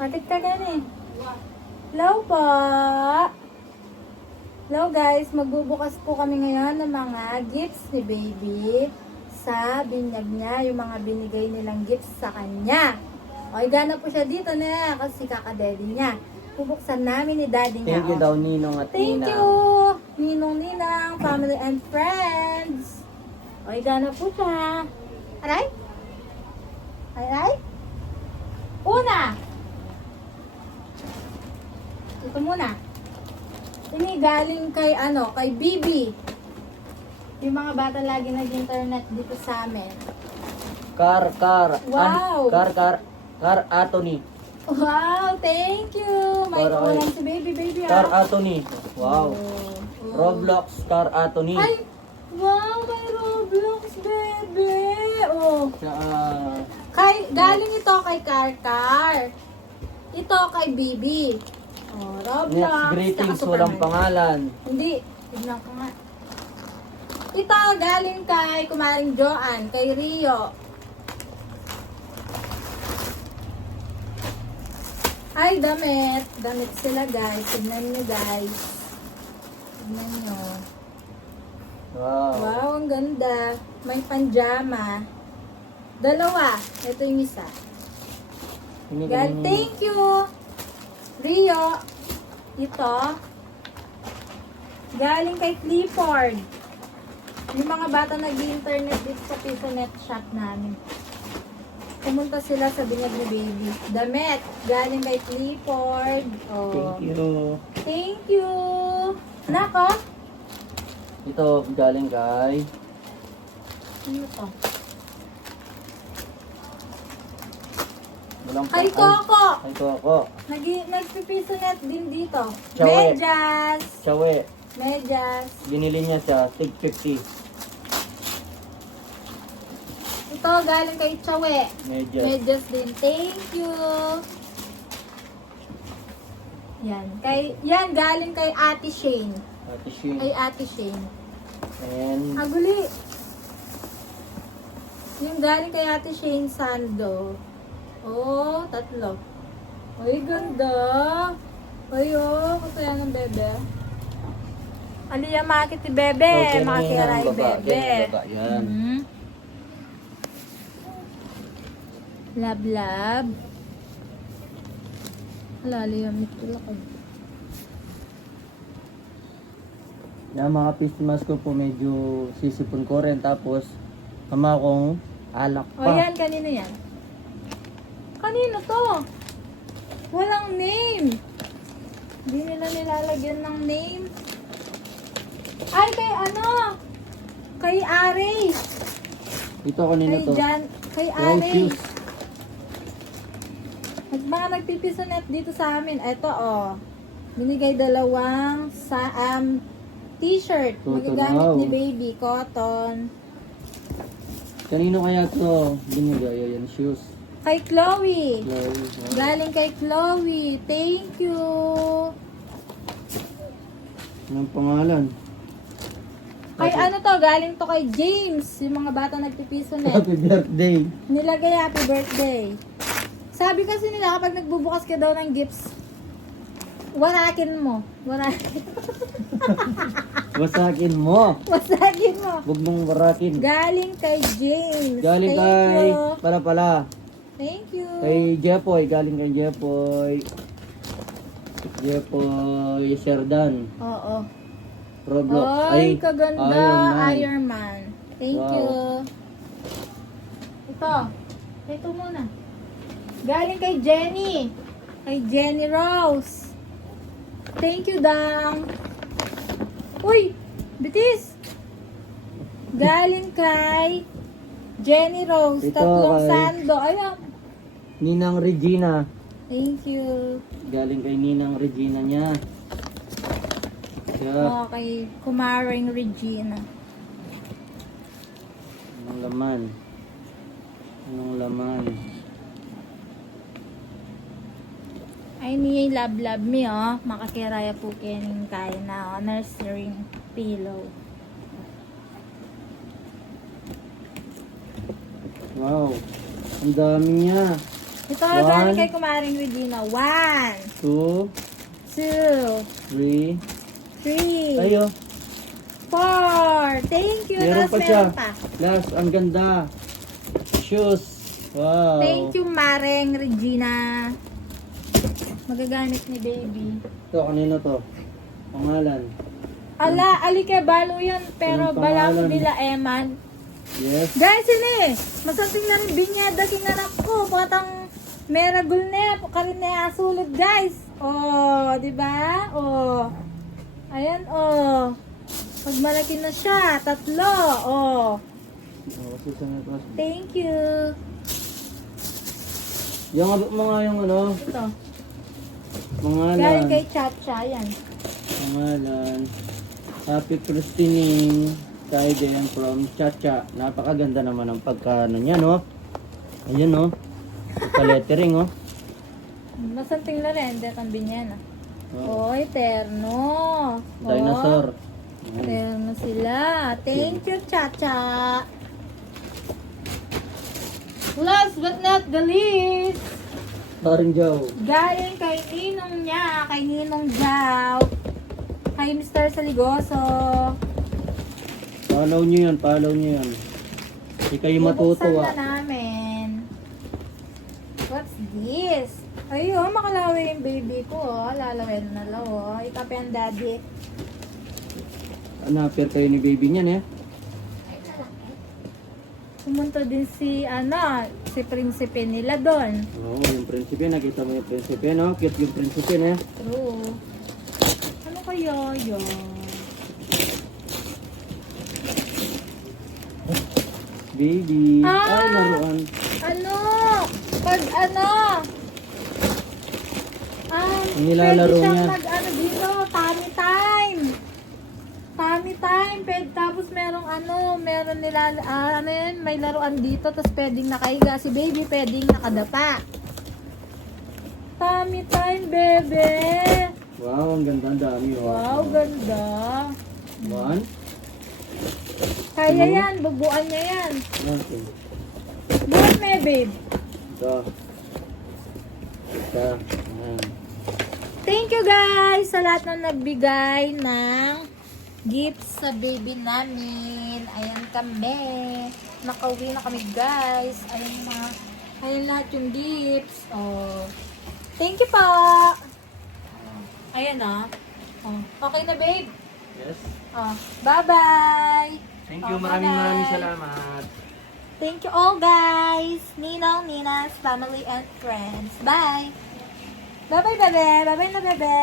Patik ka gani. Hello po. Hello guys, magbubukas po kami ngayon ng mga gifts ni baby sa binyag niya, yung mga binigay nilang gifts sa kanya. O, igana po siya dito na kasi kakadedi niya. Bubuksan namin ni daddy niya. Thank you daw, Ninong at Thank Nina. you, Ninong, Ninang, family and friends. O, igana po siya. Aray? Aray? Una! Ito muna. Ini galing kay kay Bibi. Yung mga bata lagi nag-internet dito sa amin. Car. Wow. Car Anthony. Wow, thank you. May Para ulam si Baby Car ah. Anthony. Wow. Oh. Roblox Car Anthony. Ay, wow, may Roblox, baby. Oh. Galing ito kay Car. Ito kay Bibi. Oh, Roblox. Next greetings, tsaka walang Superman. pangalan. Hindi. Tignan ko nga. Ito galing kay Kumaring Joanne, kay Rio. Ay, damit. Damit sila guys. Tignan nyo guys. Tignan nyo. Wow. Wow, ang ganda. May panjama. Dalawa. Ito yung isa. Thank you. Rio. Ito. Galing kay Clifford. Yung mga bata nag-internet dito sa Pisonet shop namin. Pumunta sila sa binyag ni baby. Damit. Galing kay Clifford. Oh. Thank you. Thank you. Nako. Ito, galing kay Ano to? walang Kay Coco. Kay Coco. Nagpipisonet din dito. Chawe. Medyas. Chawe. Medyas. Binili niya sa 650. Ito galing kay Chawe. Medyas. Medyas din. Thank you. Yan galing kay Ate Shane. Ate Shin. Kay Ate Shane. And Aguli. Yung galing kay Ate Shane Sando. Oh, tatlo. Ay, ganda. Ay, oh, kasaya ng bebe. Aliya makit ni bebe. Okay, Makikiray bebe. Yan. Mhm. Lab. Alali yung mitula ko. Yan mga Christmas ko po medyo sisipon ko rin. Tapos kama kong alak O pa. yan, kanino yan? Kanino to? Walang name. Hindi nila nilalagyan ng name. Ay, kay Kay Ari. Ito kanina Kay to. Kay Wow, Ari. shoes. Mga nagpipisonet dito sa amin. Ito, oh. Binigay dalawang t-shirt. Cotton, Magagamit wow. ni baby. Cotton. Kanino kaya to binigay? Ayan, shoes. Kay Chloe. Chloe, wow. Galing kay Chloe. Thank you. Anong pangalan? Kay to, galing to kay James. Yung mga bata nagpipisonet. Happy birthday. Nilagay happy birthday. Sabi kasi nila kapag nagbubukas ka daw ng gifts, warakin mo. Wasakin mo. Wasakin mo. Huwag mong warakin. Galing kay James. Galing Thank kay... you. Pala. Thank you. Kay Jepoy. Galing kay Jepoy. Jepoy Sherdan. Oo. Roblox. Ay, kaganda. Iron Iron Man. Thank Wow. you. Ito muna. Galing kay Jenny. Kay Jenny Rose. Thank you, Dang. Uy! Bitis! Galing kay Jenny Rose. Ito Tatlong kay- sando. Ayan. Ninang Regina. Thank you. Galing kay Ninang Regina niya. Siya. Kay Kumaring Regina. Anong laman? Anong laman? Ay, niya lab mi, oh. Makakiraya po kening kaya na, oh. Nursery pillow. Wow. Ang dami niya. Ito, One. galing kay Kumaring Regina. 1, 2, 2, 3. 3, Ayo. 4. Thank you. Meron Tapos pa siya. meron pa. Last, ang ganda. Shoes. Wow. Thank you, Mareng Regina. Magagamit ni baby. Ito, kanino to? Pangalan. Ala, alike balo yan. Pero Anong bala mo pangalan? nila Eman. Yes. Guys, ini. Masanting na rin binyada kinanap ko. Patang meragul na. Karin na asulod, guys. Oh, di ba? Oh. Ayan, oh. Pag malaki na siya, 3. Oh. Susunod pa. Thank you. Yung mga yung ano, Ito. pangalan. Galing kay Chacha, yan. Pangalan. Happy Christening. Kaiden from Chacha. Napakaganda naman ang pagkano niya, no? Ayun, no? Pagka-lettering, oh. Masanting na rin. Dito ang binyana. Oh. Oh, eterno. Dinosaur. Oh, eterno sila. Thank you, Chacha. Last but not the least, Parang Joe. galing kay Ninong niya, kay Ninong Jao, kay Mr. Saligoso. Follow nyo yan, follow nyo yan. Hindi kayo Bubuksan matutuwa. na namin. What's this? Ayun, makalawi yung baby ko. Oh. Lalawin na lang. Oh. Ikape ang daddy. Hanapir kayo ni baby niyan, eh. Pumunta din si, si prinsipe nila doon. Oo, yung prinsipe. Nakita mo yung prinsipe, no? Cute yung prinsipe, eh. True. Ano kaya yun? Baby. Ah! Ay, laruan. Pag Ang nilalaro pwede siyang niya. dito, tummy time. Tummy time. Pwede, tapos merong meron nila, may laruan dito, tapos pwedeng nakahiga si baby, pwedeng nakadapa. Tummy time, bebe. Wow, ang ganda. Ang dami, oh. Wow, ganda. 1. Kaya yan, bubuan niya yan. Okay. Buwan mo, babe. Ito. Ito. Ayan. Thank you guys sa lahat na nagbigay ng gifts sa baby namin. Ayan kami. Nakauwi na kami guys. Ayan lahat yung gifts. Oh. Thank you po. Ayan oh. Okay na babe. Yes. Oh. Bye-bye. Thank you. you. Maraming salamat. Thank you all guys. Ninong, Ninas, family and friends. Bye. Bye-bye, bebe. Bye-bye na, bebe.